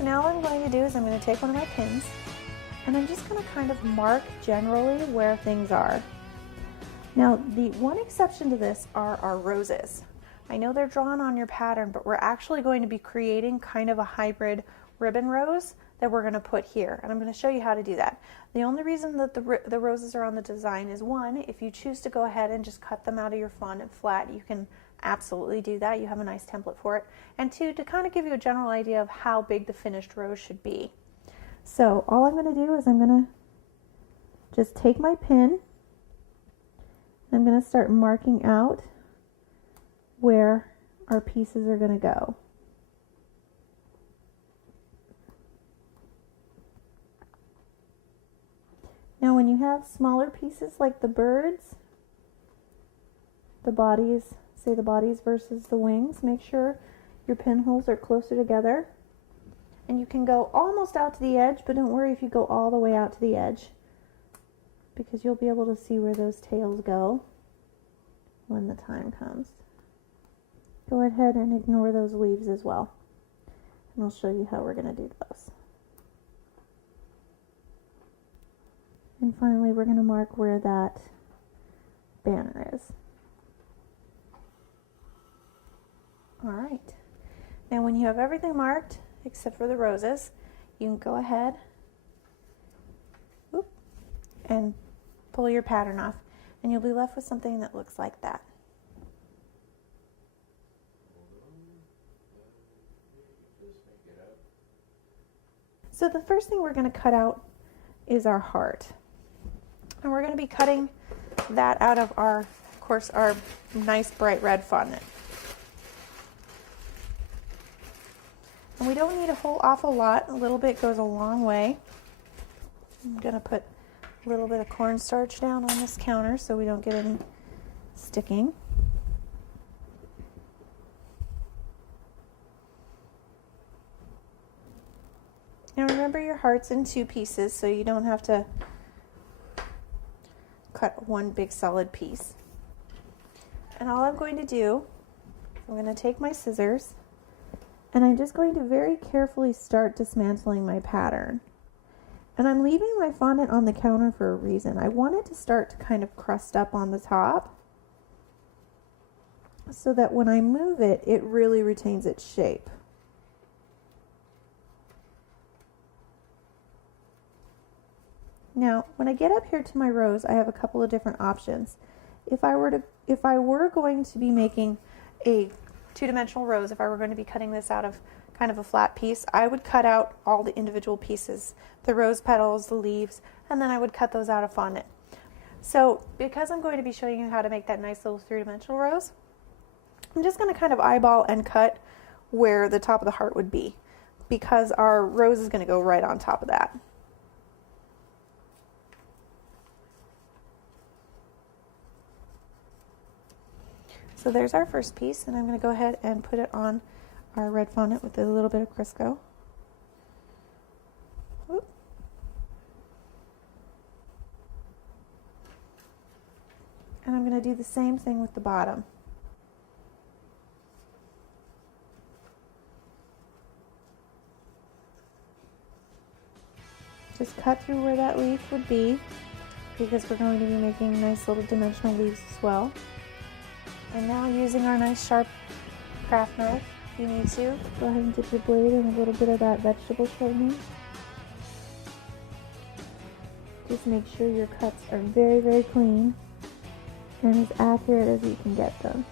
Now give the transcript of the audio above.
So now what I'm going to do is I'm going to take one of my pins and I'm just going to kind of mark generally where things are. Now, the one exception to this are our roses. I know they're drawn on your pattern, but we're actually going to be creating kind of a hybrid ribbon rose that we're going to put here, and I'm going to show you how to do that. The only reason that the roses are on the design is, one, if you choose to go ahead and just cut them out of your fondant flat, you can absolutely do that. You have a nice template for it. And two, to kind of give you a general idea of how big the finished rose should be. So all I'm going to do is I'm going to just take my pin. I'm going to start marking out where our pieces are going to go. Now when you have smaller pieces like the birds, the bodies, say the bodies versus the wings, make sure your pinholes are closer together. And you can go almost out to the edge, but don't worry if you go all the way out to the edge, because you'll be able to see where those tails go when the time comes. Go ahead and ignore those leaves as well, and I'll show you how we're going to do those. And finally, we're going to mark where that banner is. All right. Now when you have everything marked, except for the roses, you can go ahead and pull your pattern off, and you'll be left with something that looks like that. So the first thing we're going to cut out is our heart. And we're going to be cutting that out of our, of course, our nice bright red fondant. And we don't need a whole awful lot. A little bit goes a long way. I'm going to put a little bit of cornstarch down on this counter so we don't get any sticking. Now remember, your heart's in two pieces, so you don't have to cut one big solid piece. And all I'm going to do, I'm going to take my scissors and I'm just going to very carefully start dismantling my pattern. And I'm leaving my fondant on the counter for a reason. I want it to start to kind of crust up on the top so that when I move it, it really retains its shape. Now, when I get up here to my rose, I have a couple of different options. If I were going to be making a two-dimensional rose, if I were going to be cutting this out of kind of a flat piece, I would cut out all the individual pieces, the rose petals, the leaves, and then I would cut those out of fondant. So because I'm going to be showing you how to make that nice little three-dimensional rose, I'm just going to kind of eyeball and cut where the top of the heart would be, because our rose is going to go right on top of that. So there's our first piece, and I'm going to go ahead and put it on our red fondant with a little bit of Crisco. Whoop. And I'm going to do the same thing with the bottom. Just cut through where that leaf would be, because we're going to be making nice little dimensional leaves as well. And now, using our nice sharp craft knife, if you need to, go ahead and dip your blade in a little bit of that vegetable shortening. Just make sure your cuts are very, very clean and as accurate as you can get them.